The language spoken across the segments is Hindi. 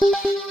you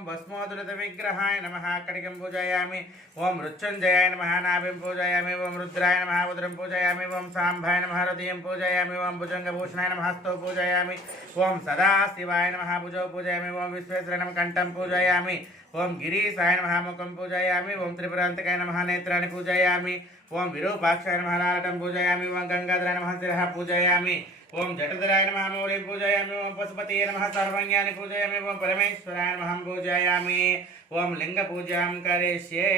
ओम भस्मोदुरत विग्रहाय नम कड़िकं पूजयामि ओम मृत्युंजयाय नम नाभिं पूजयामि ओम रुद्राय नम उदरं पूजयामि ओम सांभाय नम हृदय पूजयामि ओम भुजङ्गभूषणाय नम हस्तौ पूजयामि ओम सदाशिवाय नम भुजौ पूजयामि ओम विश्वेश्वर नम कण्ठं पूजयामि ओम गिरीशाय नम मुखम पूजया ओम त्रिपुरांतकाय नम नेत्राणि पूजयामि ओम विरूपाक्षाय नम नारटं पूजयामि ओम गंगाधर नम शिरः पूजयामि ओम जटधराय नमः मौर्य पूजयामि, ओम पशुपतये नमः सर्वज्ञानि पूजयामि, ओम परमेश्वराय नमः पूजयामि, ओम लिंग पूजां करिष्ये।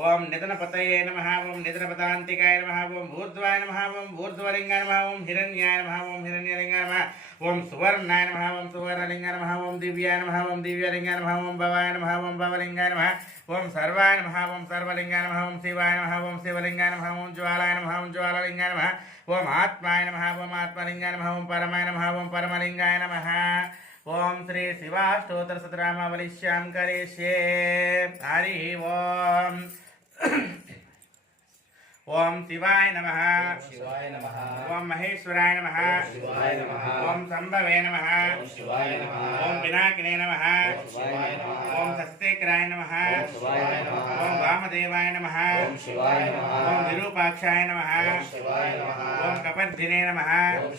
ఓం నిధనపతయే నమ ఓం నిధనపదాంతికాయ నమ ఓం భూర్ధ్వాయ నమ ఓం భూర్ధ్వలింగాయ నమ ఓం హిరణ్యాయ నమ ఓం హిరణ్యలింగాయ నమ ఓం సువర్ణాయ నమ ఓం సువర్ణలింగాయ నమ ఓం దివ్యాయ నమ ఓం దివ్యలింగాయ నమ ఓం భవాయ నమ ఓం భవలింగాయ నమ ఓం సర్వాయ నమ ఓం సర్వలింగాయ నమ ఓం శివాయ నమ ఓం శివలింగాయ నమ ఓం జ్వాలాయ నమ ఓం జ్వాలలింగాయ నమ ఓం ఆత్మాయ నమ ఓం ఆత్మలింగాయ నమ ఓం పరమాయ నమ ఓం పరమలింగాయ నమ ఓం శ్రీ శివాష్టోత్తర సతరామావళిష్యాం కరిష్యే హరి ఓం ओम शिवाय नमः शिवाय नमः ओम महेश्वराय नमः शिवाय नमः ओम संभवे नमः शिवाय नमः ओम विनायकने नमः शिवाय नमः ओम सस्तेकराय नमः शिवाय नमः ओम वामदेवाय नमः शिवाय नमः ओम विरूपाक्षाय नमः शिवाय नमः ओम कपद्धिने नमः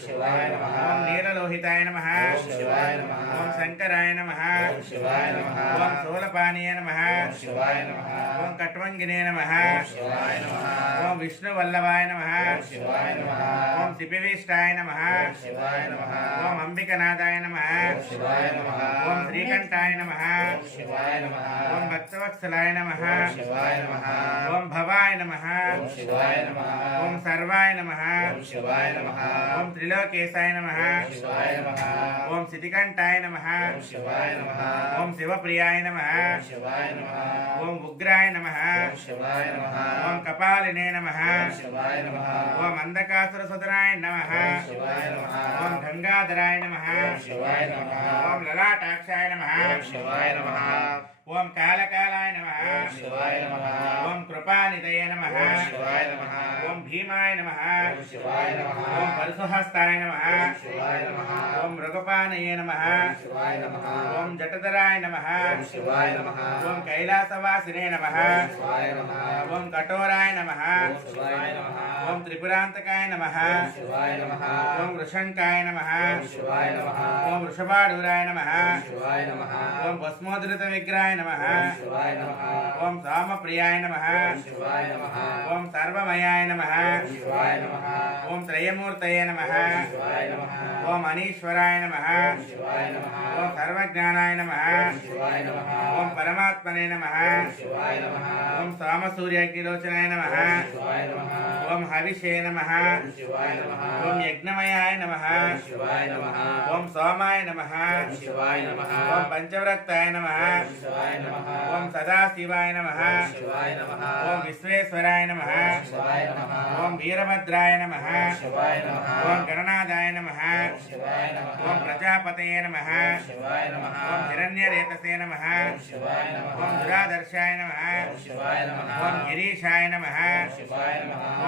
शिवाय नमः ओम नीरल ఓం నీలలోహితాయ నమ ఓం శివాయ నమః ఓం శంకరాయ నమ ఓం శివాయ నమః ఓం శూలపానీయ నమ ఓం శివాయ నమః ఓం కట్వంగినే నమ ఓం శివాయ నమః ఓం విష్ణువల్లభాయ నమ ఓం శివాయ अंबिकनाथाय नमः ओम श्रीकंठाय नमः ओम भक्तवत्सलाय नमः ओम भवाय नमः ओम सर्वाय नमः ओम त्रिलोकेशाय नमः ఓం సితికంఠాయ నమ ఓం శివప్రియాయ నమ ఓం ఉగ్రాయ నమ ఓం కపాలినే నమ ఓం అంధకాసుర సుదనాయ నమ ఓం గంగాధరాయ నమ ఓం లలాటాక్షాయ నమ ఓం కాళకాలాయ నమ ఓం కృపానిదయ నమ ఓం భీమాయ నమ ఓం పరశుహస్తాయ నమ ఓం మృగపానయ నమ ఓం జటధరాయ నమ ఓం కైలాసవాసినే నమ ఓం కఠోరాయ నమ ఓం త్రిపురాంతకాయ నమ ఓం వృషంకాయ నమ ఓం వృషభాఢురాయ నమ ఓం భస్మోదృత విగ్రహాయ नमः। ओम सोमप्रियाय नमः। ओम सर्वमयाय नमः। ओम त्रयमूर्तये नमः। ओम अनीश्वराय नमः। ज्ञानाय नमः ओम परमात्मने नमः ओम साम सोम सूर्याग्निलोचनाय नमः ओम हविषे नमः ओम यज्ञमयाय नमः ओम सोमाय नमः ओम पंचव्रताय नमः ओम सदा शिवाय नमः ओम विश्वेश्वराय नमः ओम वीरभद्राय नमः ओम गणनाथाय नमः ओम प्रजापतये नमः नमः नम हिरण्यरेतसे नमः ओम शिवाय नमः ओम दुरादर्शाय नमः ओम शिवाय नमः ओम गिरीशाय नमः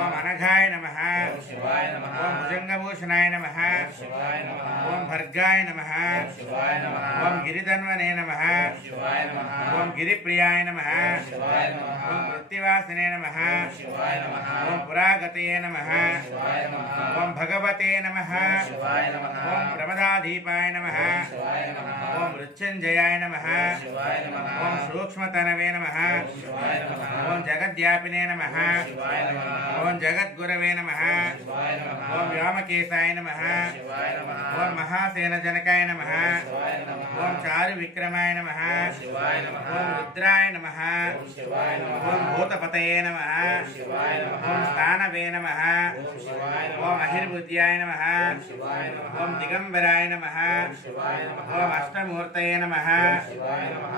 ओम अनघाय नमः ओम शिवाय नमः ओम भर्गाय नमः ओम शिवाय नमः ओम गिरिधन्वने नमः ओम शिवाय नमः ओम गिरिप्रियाय नमः ओम भगवते नम ओम शिवाय प्रमदाधीपाय नमः मृत्युंजयाय नम ओं सूक्ष्मतनवे नम ओं जगद्यापिने नम ओं जगद्गुरव नम ओं व्योमकेशाय नम ओं महासेनजनकाय नम ఓంకార విక్రమాయ నమ ఓం రుద్రాయ నమ ఓం భూతపతయే నమ ఓం స్థానవే నమ ఓం అహిర్బుద్ధ్యాయ నమ ఓం దిగంబరాయ నమ ఓం అష్టమూర్తయే నమ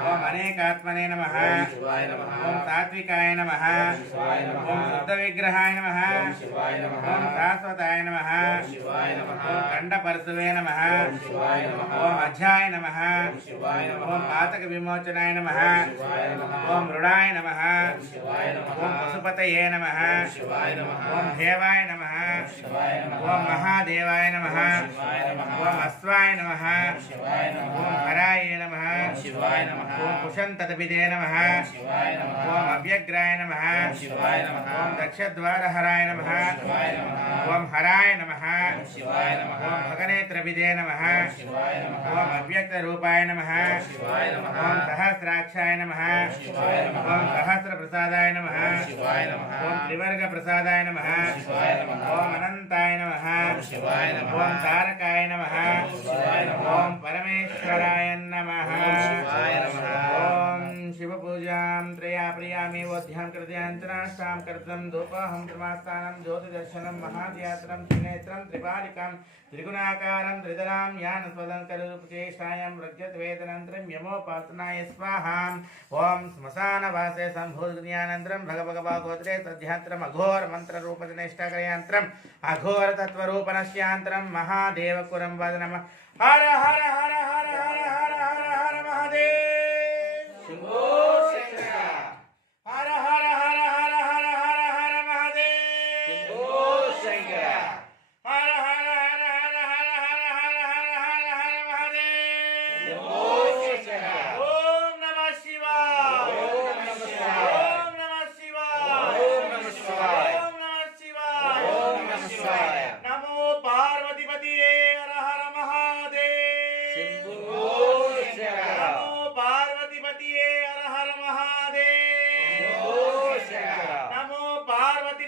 ఓం అనేకాత్మనే నమ ఓం తాత్వికాయ నమ ఓం శుద్ధ విగ్రహాయ నమ ఓం శాశ్వతాయ నమ ఓం కండపరసువే నమ ఓం అధ్యాయ నమ ఓం పాతక విమోచనాయ నమ ఓం మృడాయ నమ ఓం పశుపతయే నమ ఓం దేవాయ నమ ఓం మహాదేవాయ నమ ఓం అశ్వాయ నమ శివాయ నమః ఓం హరాయ నమ शिवाय नमः ओम कुशन्तदपिदे नमः शिवाय नमः ओम अव्यग्राय नमः शिवाय नमः ओम दक्षद्वारहराय नमः शिवाय नमः ओम हराय नमः शिवाय नमः ओम भगनेत्रपिदे नमः शिवाय नमः ओम अव्यक्तरूपाय नमः शिवाय नमः ओम सहस्राक्षाय नमः शिवाय नमः ओम सहस्रप्रसादाय नमः शिवाय नमः ओम त्रिवर्गप्रसादाय नमः शिवाय नमः ओम अनन्ताय नमः शिवाय नमः ओम तारकाय नमः शिवाय नमः ओम परमेश्वराय नमः पूजां त्रया प्रियामेवोऽध्यां कृत्यान्तराष्टां कर्तं धूपहं प्रमास्थानं ज्योतिदर्शनं महाद्यात्रं त्रिनेत्रं त्रिपालिकां त्रिगुणाकारं त्रिदलां यानस्पदङ्कररूपचेष्टायां व्रजद्वेदनन्तरं यमोपासनाय स्वाहा ॐ श्मशानवासे भगभगवागोत्रे अघोरतत्त्वरूपनस्यान्तरं महादेवकुरं हर हर हर हर हर हर हर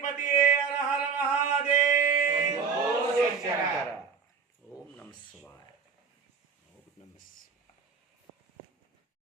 மதியே